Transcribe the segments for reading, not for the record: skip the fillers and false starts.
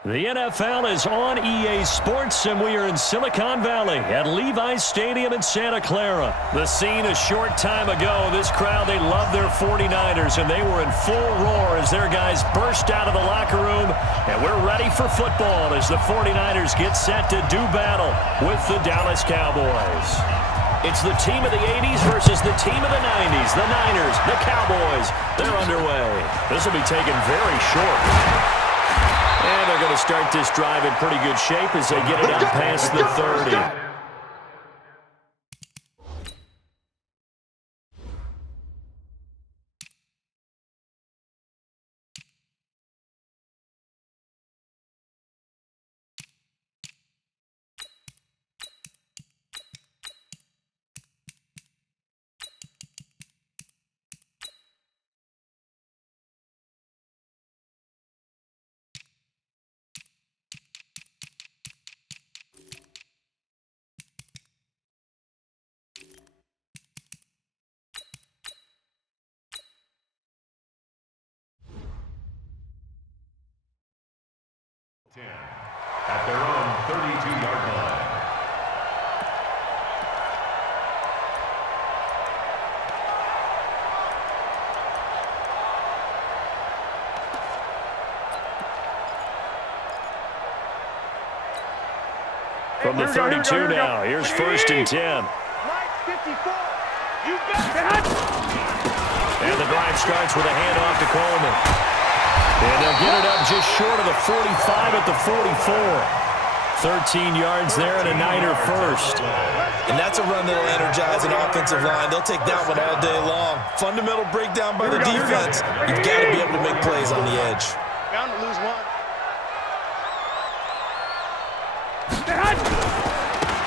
The NFL is on EA Sports, and we are in Silicon Valley at Levi's Stadium in Santa Clara. The scene a short time ago. This crowd, they love their 49ers, and they were in full roar as their guys burst out of the locker room. And we're ready for football as the 49ers get set to do battle with the Dallas Cowboys. It's the team of the 80s versus the team of the 90s. The Niners, the Cowboys, they're underway. This will be taken very short. And they're going to start this drive in pretty good shape as they get it out past the 30. At their own 32-yard line. From the 32 now, here's 1st and 10. And the drive starts with a handoff to Coleman. And they'll get it up just short of the 45 at the 44. 13 yards there and a Niner first. And that's a run that'll energize an offensive line. They'll take that one all day long. Fundamental breakdown by the defense. You've got to be able to make plays on the edge. Bound to lose one.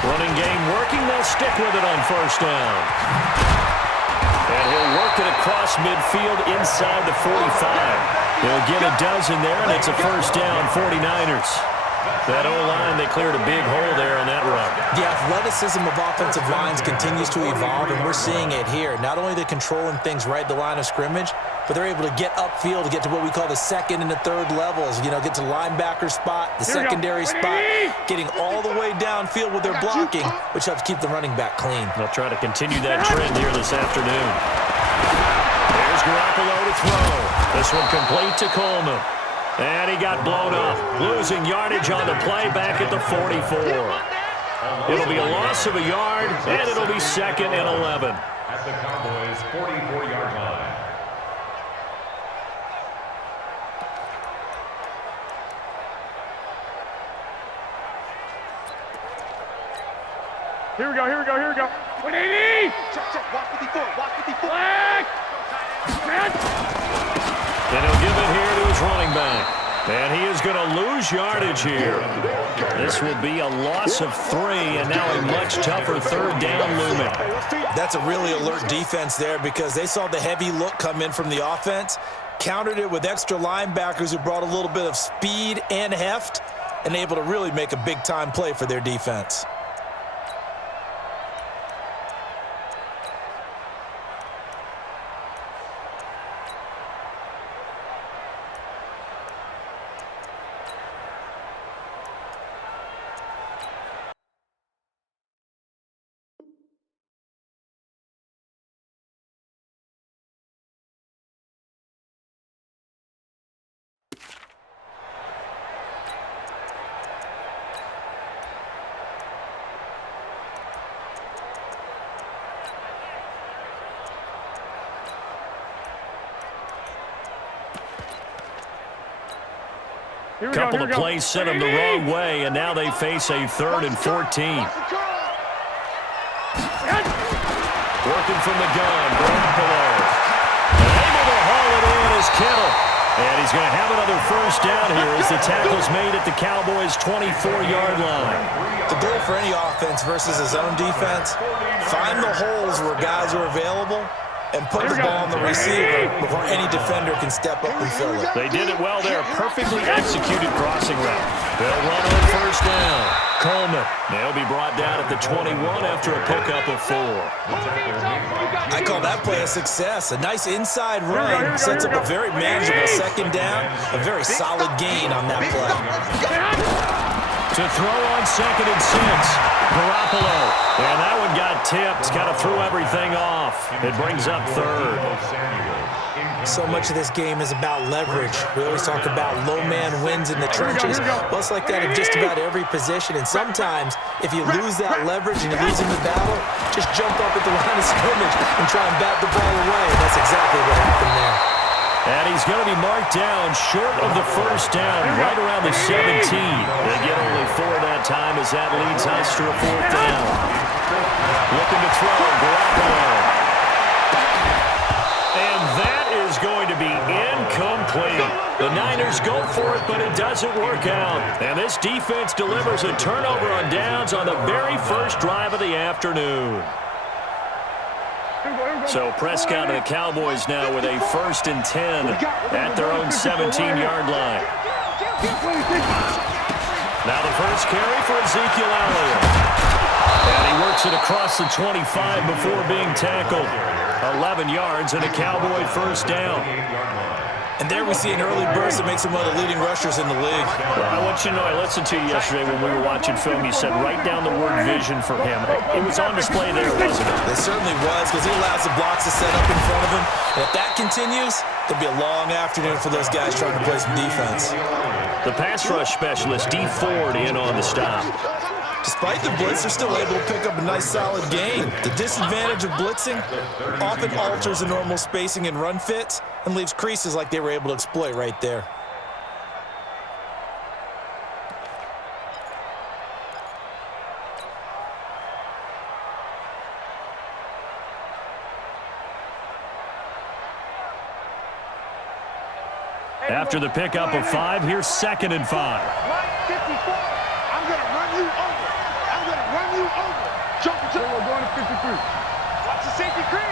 Running game working. They'll stick with it on 1st down. And he'll work it across midfield inside the 45. He'll get a dozen there, and it's a 1st down, 49ers. That O-line, they cleared a big hole there on that run. The athleticism of offensive lines continues to evolve, and we're seeing it here. Not only are they controlling things right at the line of scrimmage, but they're able to get upfield to get to what we call the 2nd and the 3rd levels. You know, get to linebacker spot, the secondary spot, getting all the way downfield with their blocking, which helps keep the running back clean. They'll try to continue that trend here this afternoon. There's Garoppolo to throw. This one complete to Coleman. And he got blown up, losing yardage on the play back at the 44. It'll be a loss of a yard, and it'll be 2nd and 11. At the Cowboys' 44-yard line. Here we go. 180! Check. Walk 54. Flag! And he'll give it here to his running back. And he is going to lose yardage here. This will be a loss of 3, and now a much tougher 3rd down looming. That's a really alert defense there because they saw the heavy look come in from the offense, countered it with extra linebackers who brought a little bit of speed and heft, and able to really make a big-time play for their defense. Couple of plays sent them the wrong way, and now they face a 3rd and 14. Working from the gun, Garoppolo. Able to haul it in is Kittle. And he's going to have another 1st down here as the tackle's made at the Cowboys' 24-yard line. The goal for any offense versus his own defense, find the holes where guys are available and put the ball on the receiver before any defender can step up and fill it. They did it well there. Perfectly executed crossing route. They'll run on first down. Coleman. They'll be brought down at the 21 after a pickup of 4. I call that play a success. A nice inside run sets up a very manageable second down. A very solid gain on that play. To throw on 2nd and 6. Garoppolo. And that one got tipped. Kind of threw everything off. It brings up 3rd. So much of this game is about leverage. We always talk about low man wins in the trenches. Well, it's like that in just about every position. And sometimes, if you lose that leverage and you're losing the battle, just jump up at the line of scrimmage and try and bat the ball away. And that's exactly what happened there. And he's going to be marked down short of the first down, right around the 17. They get only 4 that time as that leads us to a 4th down. Looking to throw, Garoppolo. And that is going to be incomplete. The Niners go for it, but it doesn't work out. And this defense delivers a turnover on downs on the very first drive of the afternoon. So Prescott and the Cowboys now with a 1st and 10 at their own 17-yard line. Now the first carry for Ezekiel Elliott. And he works it across the 25 before being tackled. 11 yards and a Cowboy first down. And there we see an early burst that makes him one of the leading rushers in the league. Well, I want you to know, I listened to you yesterday when we were watching film. You said write down the word vision for him. It was on display there, wasn't it? It certainly was, because he allows the blocks to set up in front of him. And if that continues, there'll be a long afternoon for those guys trying to play some defense. The pass rush specialist, D. Ford, in on the stop. Despite the blitz, they're still able to pick up a nice solid gain. The disadvantage of blitzing often alters the normal spacing and run fits and leaves creases like they were able to exploit right there. After the pickup of 5, here's 2nd and 5. Right 54. I'm going to run you over. I'm going to run you over. Jump into it. We're going to 53. Watch the safety cream.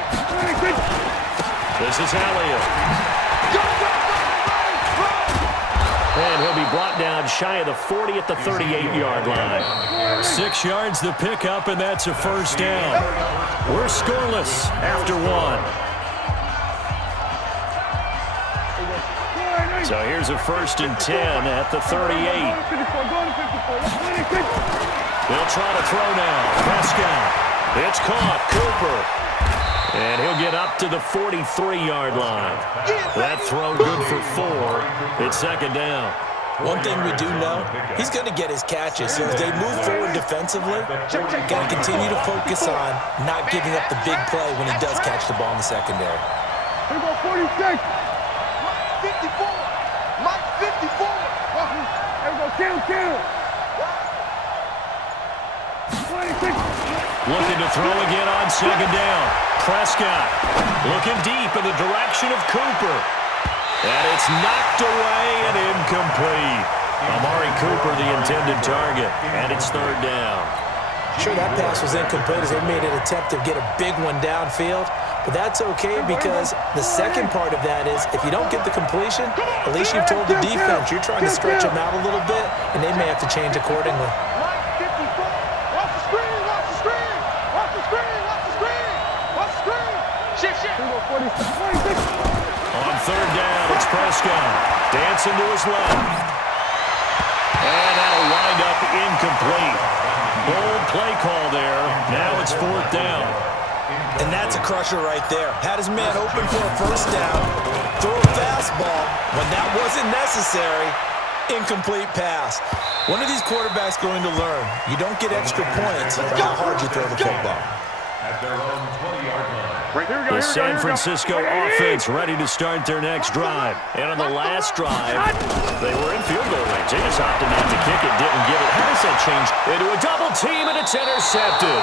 This is Elliott. Go, go, go, run. And he'll be brought down shy of the 40 at the 38-yard line. 6 yards the pickup, and that's a first down. We're scoreless after 1. So here's a 1st and 10 at the 38. They'll try to throw now. Prescott. It's caught. Cooper. And he'll get up to the 43-yard line. That throw good for 4. It's 2nd down. One thing we do know, he's going to get his catches. So as they move forward defensively, got to continue to focus on not giving up the big play when he does catch the ball in the secondary. Here we go, 46. 54. Mike 54. There we go, kill. 26. Looking to throw again on 2nd down. Prescott looking deep in the direction of Cooper. And it's knocked away and incomplete. Amari Cooper, the intended target, and it's 3rd down. Sure, that pass was incomplete as they made an attempt to get a big one downfield. But that's okay because the second part of that is if you don't get the completion, at least you've told the defense you're trying to stretch them out a little bit, and they may have to change accordingly. Mike 54. Watch the screen. Watch the screen. Watch the screen. Watch the screen. Watch the screen. Shit. Here we go, 46. On 3rd down, it's Prescott. Dancing to his left. And that'll wind up incomplete. Bold play call there. Now it's 4th down. And that's a crusher right there. Had his man open for a first down. Throw a fastball when that wasn't necessary. Incomplete pass. When are these quarterbacks going to learn? You don't get extra points for how hard you throw the football. At their own 20-yard line. The San Francisco offense ready to start their next drive. And on the last drive, they were in field goal range. They just opted not to kick it, didn't get it. How does that change? Into a double team, and it's intercepted.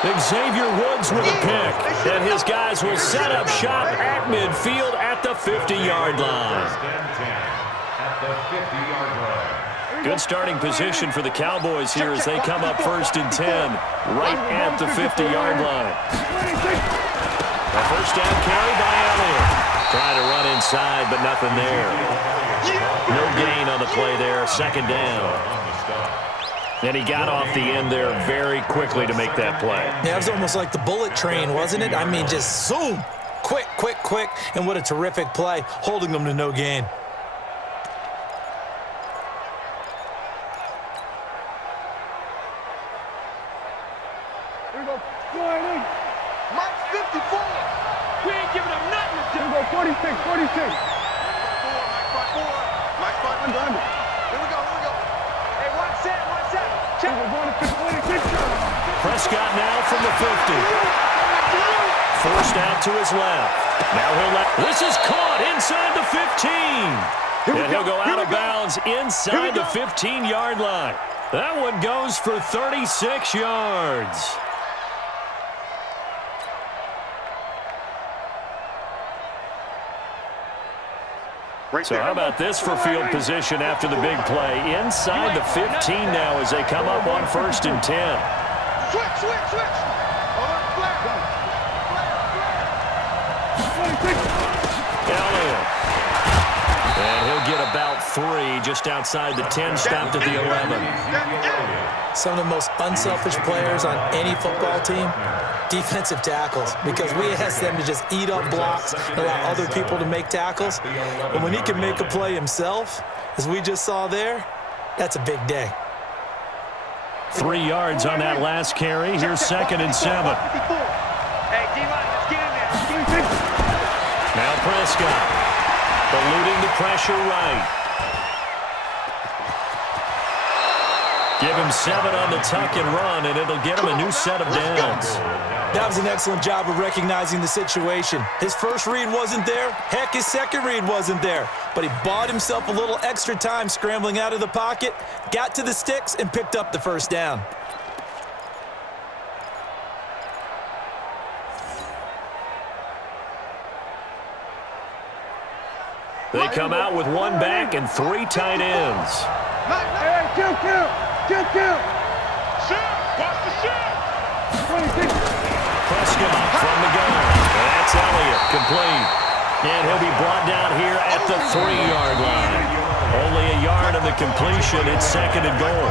Xavier Woods with a pick. And his guys will set up shop at midfield at the 50-yard line. At the 50-yard line. Good starting position for the Cowboys here as they come up 1st and 10 right at the 50-yard line. A first down carry by Elliott. Trying to run inside, but nothing there. No gain on the play there. Second down. And he got off the end there very quickly to make that play. Yeah, it was almost like the bullet train, wasn't it? I mean, just zoom. Quick, quick, quick. And what a terrific play, holding them to no gain. Here we go. Sliding. Mike's 54. We ain't giving up nothing. Here we go. 46, 46. Mike's front. Under. Here we go. Hey, one set. Check. We're going to 46. Prescott now from the 50. Forced out to his left. Now he'll let... This is caught inside the 15. And he'll go out of bounds inside the 15-yard line. That one goes for 36 yards. So how about this for field position after the big play? Inside the 15 now as they come up on 1st and 10. Switch. Elliott. And he'll get about 3 just outside the 10, stopped at the 11. Some of the most unselfish players on any football team, defensive tackles, because we ask them to just eat up blocks and allow other people to make tackles. And when he can make a play himself, as we just saw there, that's a big day. 3 yards on that last carry. Here's 2nd and 7. Hey, D-line, let's get in there. Now Prescott, eluding the pressure right. Give him 7 on the tuck and run, and it'll get him a new set of downs. That was an excellent job of recognizing the situation. His first read wasn't there. Heck, his second read wasn't there. But he bought himself a little extra time scrambling out of the pocket, got to the sticks, and picked up the first down. They come out with 1 back and 3 tight ends. Hey, kill. Shoot. Watch the shoot. 26. Prescott from the gun. That's Elliott, complete. And he'll be brought down here at the 3-yard line. Only a yard of the completion. It's 2nd and goal.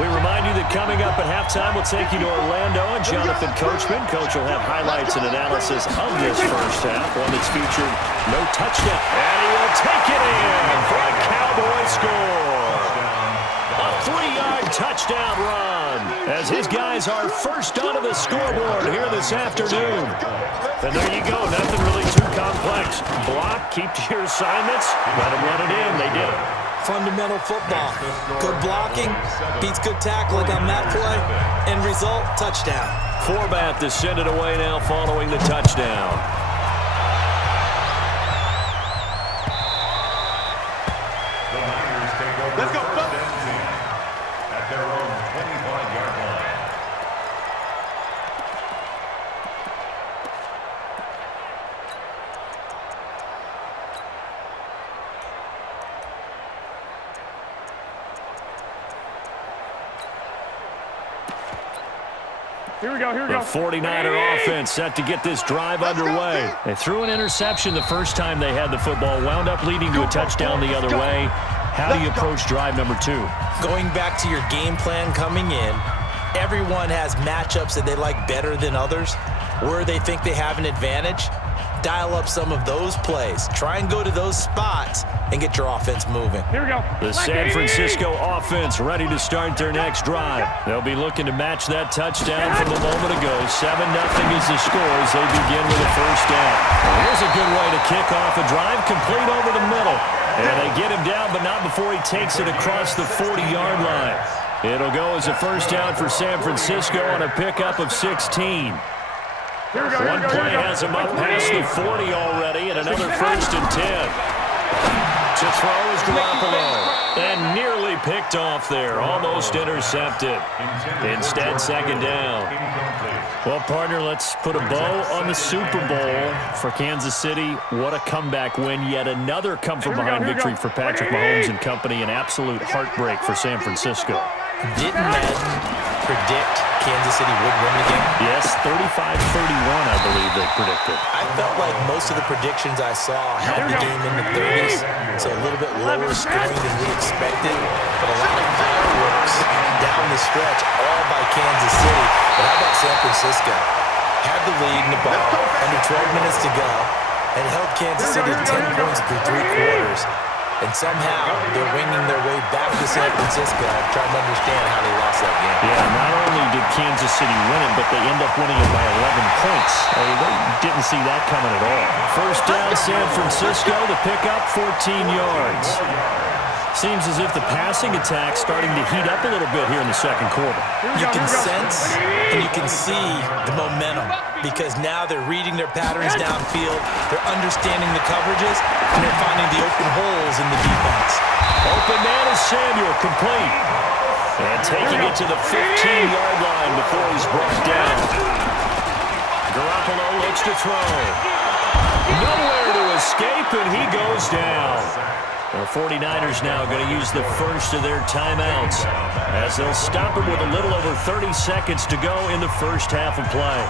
We remind you that coming up at halftime, we'll take you to Orlando and Jonathan Coachman. Coach will have highlights and analysis of this first half, one that's featured no touchdown. And he will take it in for a Cowboy score. A 3-yard touchdown run as his guys are first onto the scoreboard here this afternoon. And there you go, nothing really too complex. Block, keep to your assignments, let them run it in. They did it. Fundamental football. Good blocking, beats good tackling on that play, end result, touchdown. Forbath to send it away now following the touchdown. Let's go, at their own 25-yard line. Here we go. The 49er offense set to get this drive underway. They threw an interception the first time they had the football, wound up leading to a touchdown the other way. How do you approach drive number 2? Going back to your game plan coming in, everyone has matchups that they like better than others, where they think they have an advantage. Dial up some of those plays. Try and go to those spots and get your offense moving. Here we go. The San Francisco offense ready to start their next drive. They'll be looking to match that touchdown from a moment ago. 7-0 is the score as they begin with a first down. Here's a good way to kick off a drive, complete over the middle. And they get him down, but not before he takes it across the 40-yard line. It'll go as a first down for San Francisco on a pickup of 16. One play has him up past the 40 already, and another 1st and 10. To throw is Garoppolo. And nearly picked off there. Almost intercepted. Instead, second down. Well, partner, let's put a bow on the Super Bowl for Kansas City. What a comeback win. Yet another come-from-behind victory for Patrick Mahomes and company. An absolute heartbreak for San Francisco. Didn't Madden predict Kansas City would win the game? Yes, 35-31, I believe they predicted. I felt like most of the predictions I saw had the game in the 30s, so a little bit lower scoring than we expected, but a lot of fireworks down the stretch, all by Kansas City. But how about San Francisco? Had the lead in the ball, under 12 minutes to go, and held Kansas City to 10 points through 3 quarters. And somehow they're winging their way back to San Francisco, trying to understand how they lost that game. Yeah, not only did Kansas City win it, but they end up winning it by 11 points. I mean, they didn't see that coming at all. First down, San Francisco to pick up 14 yards. Seems as if the passing attack's starting to heat up a little bit here in the second quarter. You can sense and you can see the momentum because now they're reading their patterns downfield, they're understanding the coverages, and they're finding the open holes in the defense. Open man is Samuel, complete. And taking it to the 15-yard line before he's brought down. Garoppolo looks to throw. Nowhere to escape, and he goes down. The 49ers now going to use the first of their timeouts as they'll stop him with a little over 30 seconds to go in the first half of play.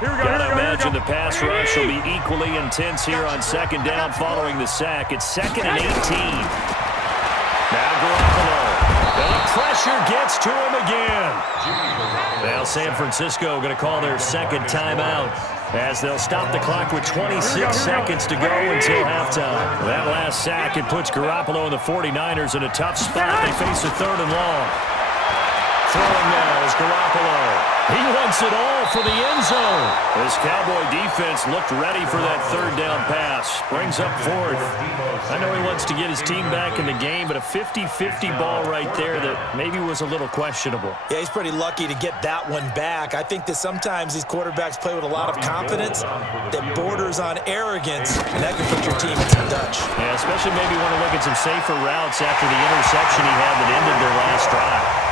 Gotta imagine the pass rush will be equally intense here on second down following the sack. It's 2nd and 18. Now Garoppolo. And the pressure gets to him again. Now San Francisco going to call their second timeout as they'll stop the clock with 26 seconds to go until halftime. That last sack, it puts Garoppolo and the 49ers in a tough spot. They face a 3rd and long. Throwing now is Garoppolo. He wants it all for the end zone. This Cowboy defense looked ready for that 3rd down pass. Brings up 4th. I know he wants to get his team back in the game, but a 50-50 ball right there that maybe was a little questionable. Yeah, he's pretty lucky to get that one back. I think that sometimes these quarterbacks play with a lot of confidence that borders on arrogance, and that can put your team in some Dutch. Yeah, especially maybe want to look at some safer routes after the interception he had that ended their last drive.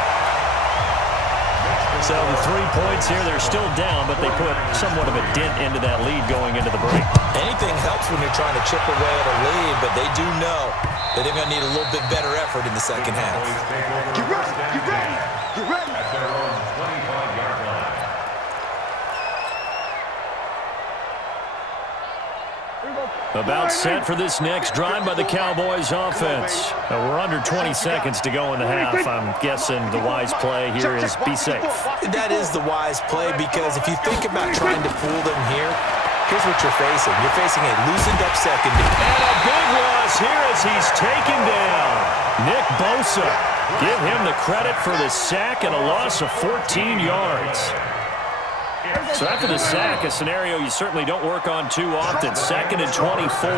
So the 3 points here, they're still down, but they put somewhat of a dent into that lead going into the break. Anything helps when you're trying to chip away at a lead, but they do know that they're going to need a little bit better effort in the second half. Get ready, get ready, get ready. At their own 25-yard line. About set for this next drive by the Cowboys offense. We're under 20 seconds to go in the half. I'm guessing the wise play here is be safe. That is the wise play because if you think about trying to fool them here, here's what you're facing. You're facing a loosened up secondary. And a big loss here as he's taken down. Nick Bosa. Give him the credit for the sack and a loss of 14 yards. So after the sack, a scenario you certainly don't work on too often. 2nd and 24.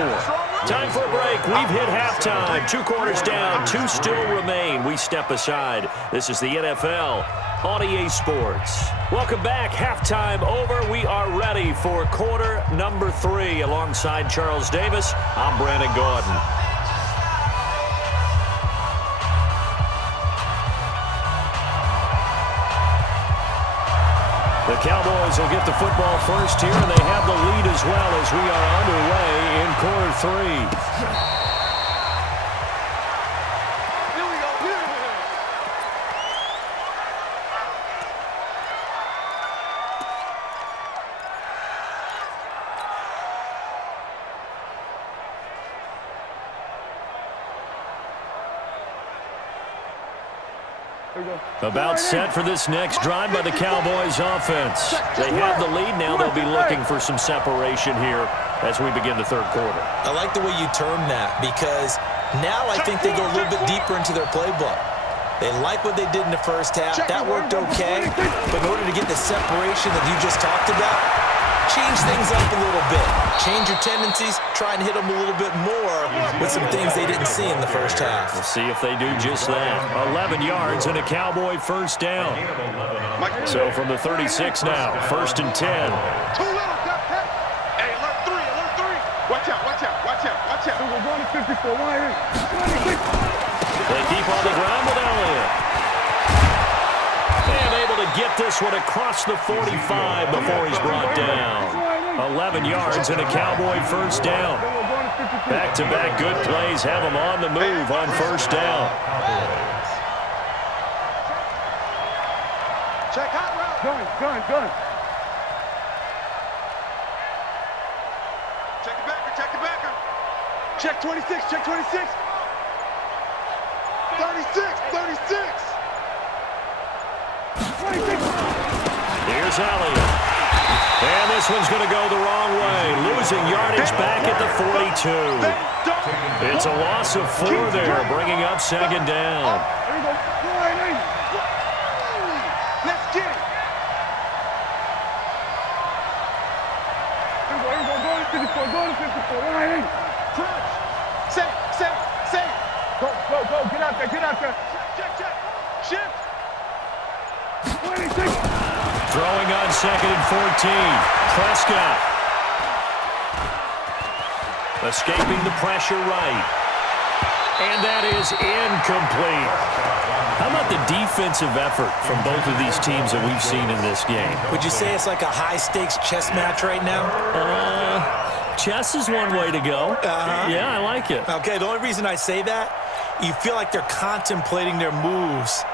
Time for a break. We've hit halftime. 2 quarters down. 2 still remain. We step aside. This is the NFL on EA Sports. Welcome back. Halftime over. We are ready for quarter number 3. Alongside Charles Davis, I'm Brandon Gordon. The Cowboys will get the football first here, and they have the lead as well as we are underway in quarter 3. About set for this next drive by the Cowboys offense. They have the lead now. They'll be looking for some separation here as we begin the 3rd quarter. I like the way you term that because now I think they go a little bit deeper into their playbook. They like what they did in the first half. That worked okay. But in order to get the separation that you just talked about, change things up a little bit. Change your tendencies. Try and hit them a little bit more with some things they didn't see in the first half. We'll see if they do just that. 11 yards and a Cowboy first down. So from the 36 now, 1st and 10. Too little, hey, alert 3, alert 3. Watch out, watch out, watch out, watch out. They keep on the ground with Elliott. And able to get this one across the 45 before he's brought down. 11 yards and a Cowboy first down. Back-to-back good plays have him on the move on first down. Check hot route. Gun. Check the backer. Check 26, check 26. 36. Here's Elliott. And this one's going to go the wrong way. Losing yardage back at the 42. It's a loss of 4 there, bringing up second down. Let's get it. Go to 54. Crunch. Safe. Go. Get out there. Check. Shift. 26. Throwing on second and 14. Prescott. Escaping the pressure right. And that is incomplete. How about the defensive effort from both of these teams that we've seen in this game? Would you say it's like a high-stakes chess match right now? Chess is one way to go. Yeah, I like it. Okay, the only reason I say that, you feel like they're contemplating their moves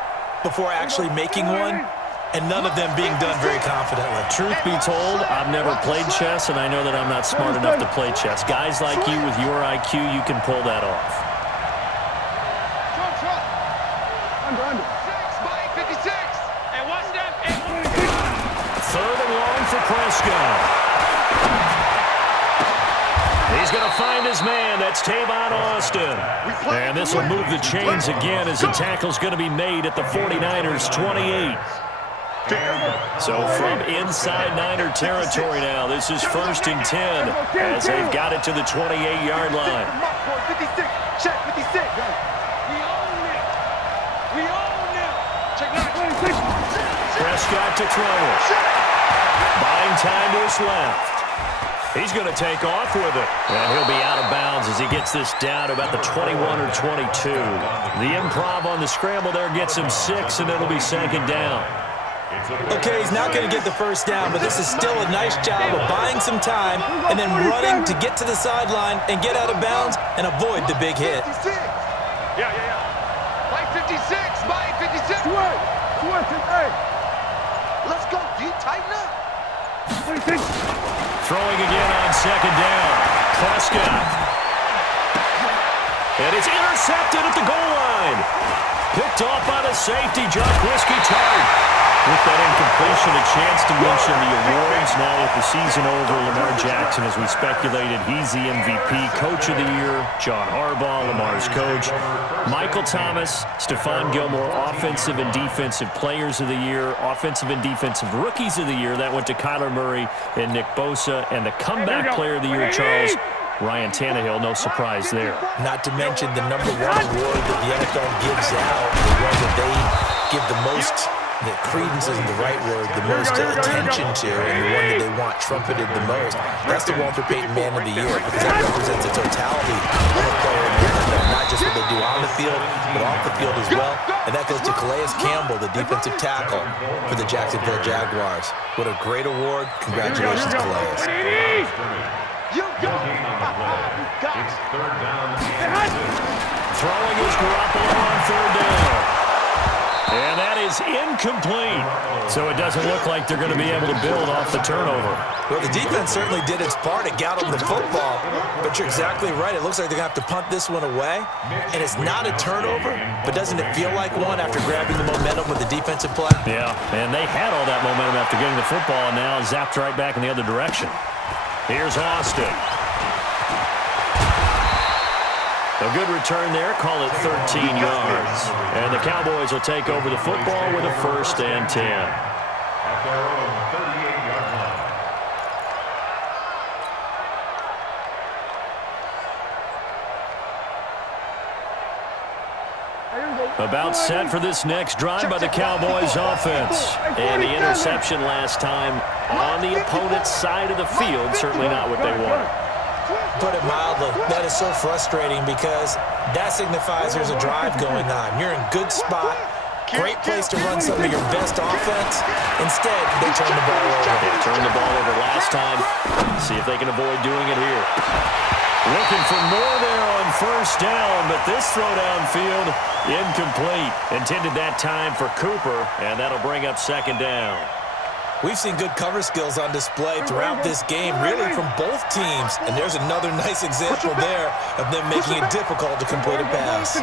before actually making one, and none of them being done very confidently. Truth be told, I've never played chess, and I know that I'm not smart enough to play chess. Guys like you with your IQ, you can pull that off. Under. 56. And watch that. Third and long for Prescott. He's going to find his man. That's Tavon Austin. And this will move the chains again as the tackle's going to be made at the 49ers' 28. So from inside Niner territory now, this is 1st and 10 as they've got it to the 28-yard line. 56. Check 56. We own it. Check 26. Prescott to throw it. Buying time to his left. He's going to take off with it. And he'll be out of bounds as he gets this down to about the 21 or 22. The improv on the scramble there gets him 6, and it'll be second down. Okay, he's not going to get the first down, but this is still a nice job of buying some time and then running to get to the sideline and get out of bounds and avoid the big hit. Yeah. Bike 56. Bike 56. Hey. Let's go, D. Tighten up. Throwing again on second down. Prescott. And it's intercepted at the goal line. Picked off by the safety, Jock Whiskey Tart. With that incompletion, a chance to mention the awards. Now with the season over, Lamar Jackson, as we speculated, he's the MVP, Coach of the Year. John Harbaugh, Lamar's coach. Michael Thomas, Stephon Gilmore, Offensive and Defensive Players of the Year. Offensive and Defensive Rookies of the Year. That went to Kyler Murray and Nick Bosa. And the Comeback Player of the Year, Charles, Ryan Tannehill, no surprise there. Not to mention the #1 award that the NFL gives out, the one that they give the most, the credence isn't the right word, the most attention to, and the one that they want trumpeted the most. That's the Walter Payton Man of the Year, because that represents the totality of a player in the NFL, not just what they do on the field, but off the field as well. And that goes to Calais Campbell, the defensive tackle for the Jacksonville Jaguars. What a great award. Congratulations, Calais. It's 3rd down. Throwing is Garoppolo on 3rd down. And that is incomplete. So it doesn't look like they're going to be able to build off the turnover. Well, the defense certainly did its part. It got them the football. But you're exactly right. It looks like they're going to have to punt this one away. And it's not a turnover, but doesn't it feel like one after grabbing the momentum with the defensive play? Yeah, and they had all that momentum after getting the football, and now zapped right back in the other direction. Here's Austin. A good return there. Call it 13 yards. And the Cowboys will take over the football with a 1st and 10. At their own 38-yard line. About set for this next drive by the Cowboys offense. And the interception last time on the opponent's side of the field, certainly not what they wanted. put it mildly. That is so frustrating because that signifies there's a drive going on. You're in good spot. Great place to run some of your best offense. Instead, they turn the ball over. They turned the ball over last time. See if they can avoid doing it here. Looking for more there on first down, but this throw downfield, incomplete. Intended that time for Cooper, and that'll bring up second down. We've seen good cover skills on display throughout this game, really from both teams. And there's another nice example there of them making it difficult to complete a pass.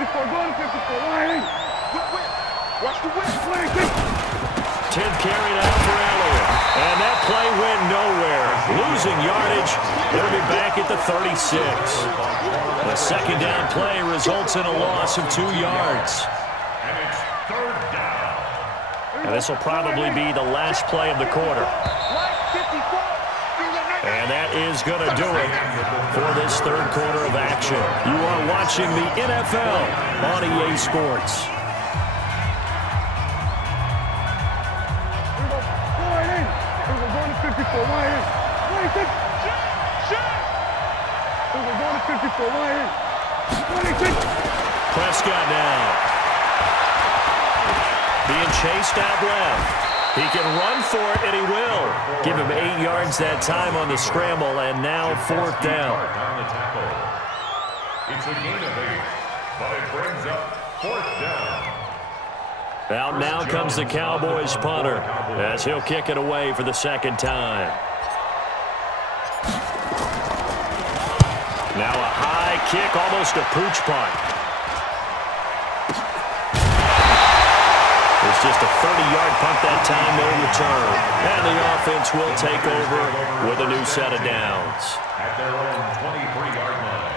Tim carried out for Elliott, and that play went nowhere. Losing yardage, they'll be back at the 36. The second down play results in a loss of 2 yards. And it's third down. And this will probably be the last play of the quarter. And that is going to do it for this third quarter of action. You are watching the NFL on EA Sports. Prescott now. Being chased out left. He can run for it, and he will. Give him 8 yards that time on the scramble, and now fourth down. It's a gain of 8, but it brings up fourth down. Out now comes the Cowboys punter as he'll kick it away for the second time. Now a high kick, almost a pooch punt. It's just a 30-yard punt that time, no return. And the offense will take over with a new set of downs. At their own 23-yard line.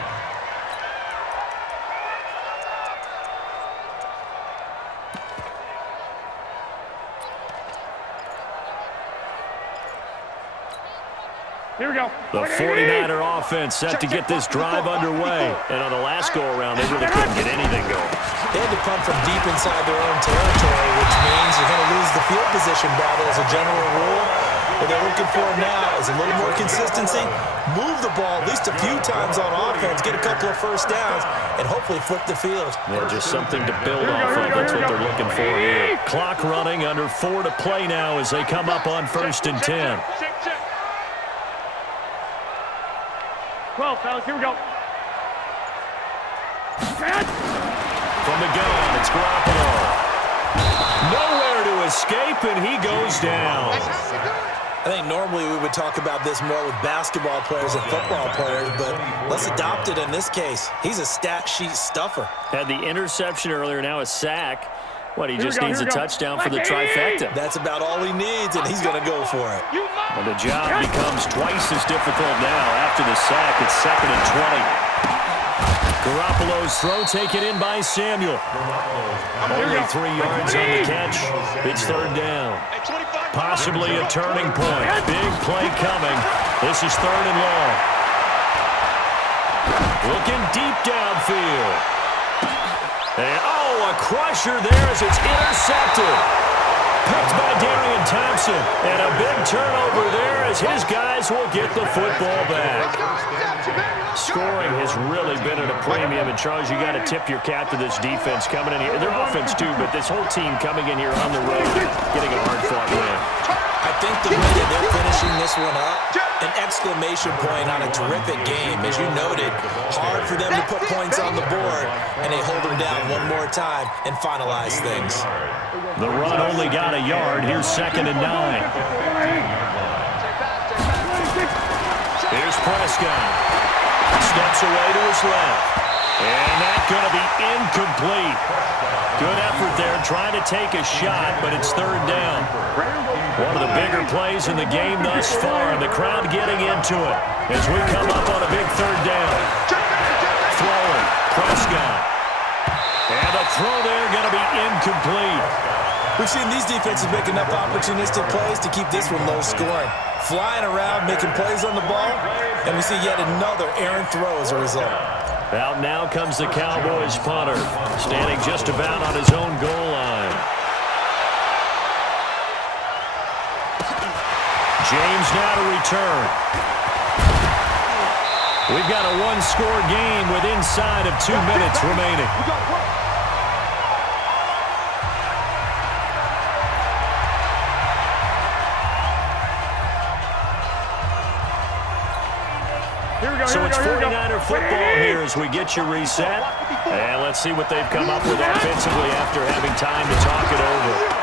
Here we go. The 49er offense set to get this drive underway. And on the last go-around, they really couldn't get anything going. They had to punt from deep inside their own territory, which means you're going to lose the field position battle as a general rule. What they're looking for now is a little more consistency, move the ball at least a few times on offense, get a couple of first downs, and hopefully flip the field. Yeah, just something to build off of. That's what they're looking for here. Clock running, under 4 to play now as they come up on first and 10. 12, fellas, here we go. From the gun, it's Garoppolo. Nowhere to escape, and he goes down. I think normally we would talk about this more with basketball players and football players, but let's adopt it in this case. He's a stat sheet stuffer. Had the interception earlier, now a sack. What, he just needs a touchdown for the trifecta. That's about all he needs, and he's going to go for it. And the job becomes twice as difficult now after the sack. It's second and 20. Garoppolo's throw taken in by Samuel. Only 3 yards on the catch. It's third down. Possibly a turning point. Big play coming. This is third and long. Looking deep downfield. And, a crusher there as it's intercepted. Picked by Darian Thompson. And a big turnover there as his guys will get the football back. Scoring has really been at a premium. And, Charles, you got to tip your cap to this defense coming in here. Their offense, too, but this whole team coming in here on the road, getting a hard-fought win. I think the way that they're finishing this one up, an exclamation point on a terrific game. As you noted, hard for them to put points on the board, and they hold them down one more time and finalize things. The run only got a yard. Here's second and 9. Here's Prescott. Steps away to his left. And that's going to be incomplete. Good effort there, trying to take a shot, but it's third down. One of the bigger plays in the game thus far, and the crowd getting into it as we come up on a big third down. Throwing, Prescott. And the throw there going to be incomplete. We've seen these defenses make enough opportunistic plays to keep this one low scoring. Flying around, making plays on the ball, and we see yet another errant throw as a result. Out now comes the Cowboys punter, standing just about on his own goal line. James now to return. We've got a one-score game with inside of 2 minutes remaining. So it's 49er football here as we get you reset. And let's see what they've come up with offensively after having time to talk it over.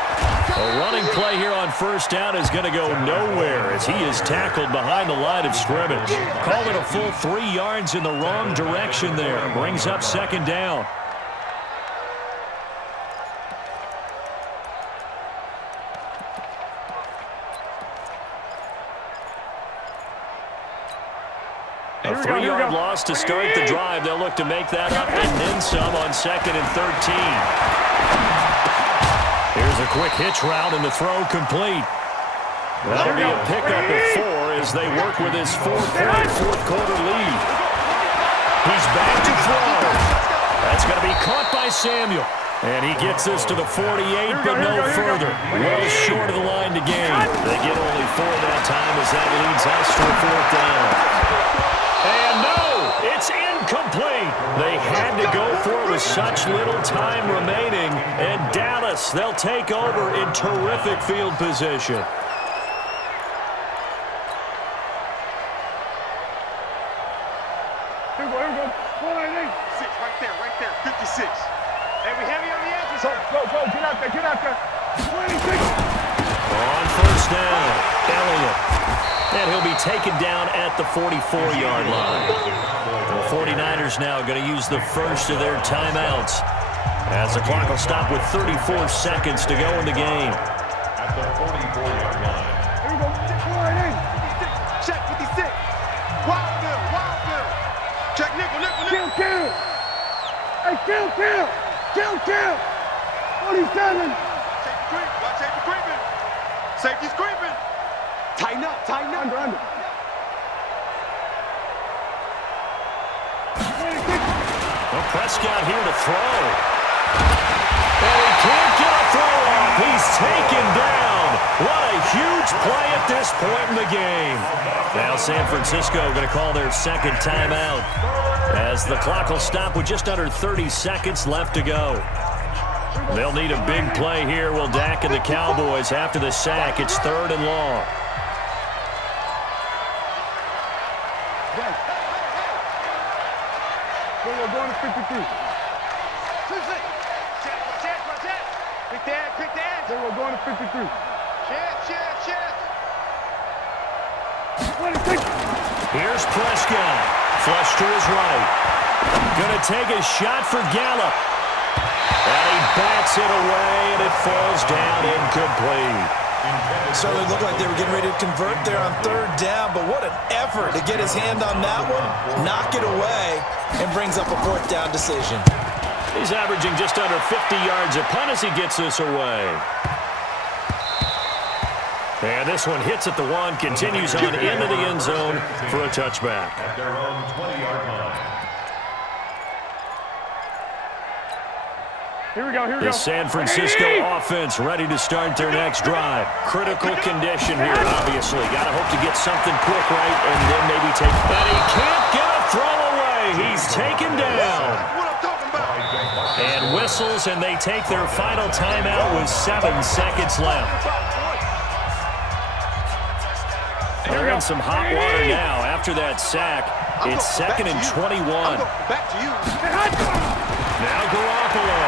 A running play here on first down is going to go nowhere as he is tackled behind the line of scrimmage. Called it a full 3 yards in the wrong direction there. Brings up second down. A 3-yard loss to start the drive. They'll look to make that up and then some on 2nd and 13. Here's a quick hitch route and the throw complete. That'll be a pickup of 4 as they work with his 4-point fourth-quarter lead. He's back to throw. That's going to be caught by Samuel. And he gets this to the 48, but no further. Well short of the line to gain. They get only 4 that time as that leads us to a 4th down. And no, it's incomplete. They had to go for it with such little time remaining. And Dallas, they'll take over in terrific field position. Here we go. 6 right there, 56. Hey, we heavy on the edges. Go, get out there. 26. On first down, Elliott. And he'll be taken down at the 44-yard line. The 49ers now going to use the first of their timeouts as the clock will stop with 34 seconds to go in the game. At the 44-yard line. Here we go. 56. Check 56. Wild bill. Check nickel. Kill. Hey, kill. 47. Safety creeping. Safety's creeping. Tighten up. Under. 26. Well, Prescott here to throw. And he can't get a throw off. He's taken down. What a huge play at this point in the game. Now San Francisco going to call their second timeout as the clock will stop with just under 30 seconds left to go. They'll need a big play here. Will Dak and the Cowboys after the sack. It's 3rd and long. We're going to 53. Quick dad. Then we're going to 53. Chance. 26. Here's Prescott. Flush to his right. Gonna take a shot for Gallup. And he bats it away, and it falls down incomplete. Certainly looked like they were getting ready to convert there on 3rd down, but what an effort to get his hand on that one, knock it away, and brings up a 4th down decision. He's averaging just under 50 yards a punt as he gets this away. And this one hits at the 1, continues on into the end zone for a touchback. At their own 20-yard line. Here we go. The San Francisco offense ready to start their next drive. Critical condition here, obviously. Got to hope to get something quick right and then maybe take... And he can't get a throw away. He's taken down. And whistles, and they take their final timeout with 7 seconds left. They're in some hot water now after that sack. It's 2nd and 21. Back to you. Now Garoppolo.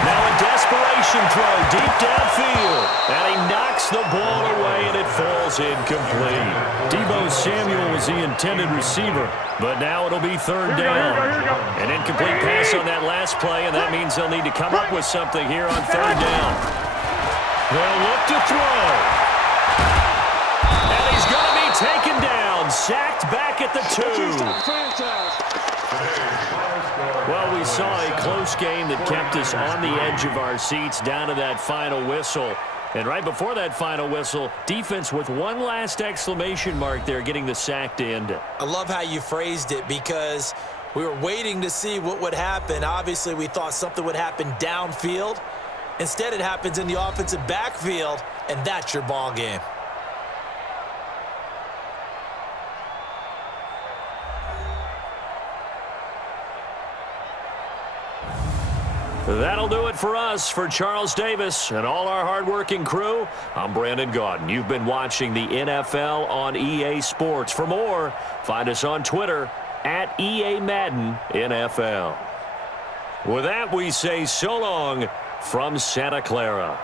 Now a desperation throw deep downfield. And he knocks the ball away, and it falls incomplete. Deebo Samuel was the intended receiver, but now it'll be 3rd down. An incomplete pass on that last play, and that means they'll need to come up with something here on 3rd down. They'll look to throw. And he's going to be taken down, sacked back at the 2. Well, we saw a close game that kept us on the edge of our seats down to that final whistle. And right before that final whistle, defense with one last exclamation mark there, getting the sack to end it. I love how you phrased it because we were waiting to see what would happen. Obviously, we thought something would happen downfield. Instead, it happens in the offensive backfield, and that's your ball game. That'll do it for us. For Charles Davis and all our hardworking crew, I'm Brandon Gaudin. You've been watching the NFL on EA Sports. For more, find us on Twitter at EA Madden NFL. With that, we say so long from Santa Clara.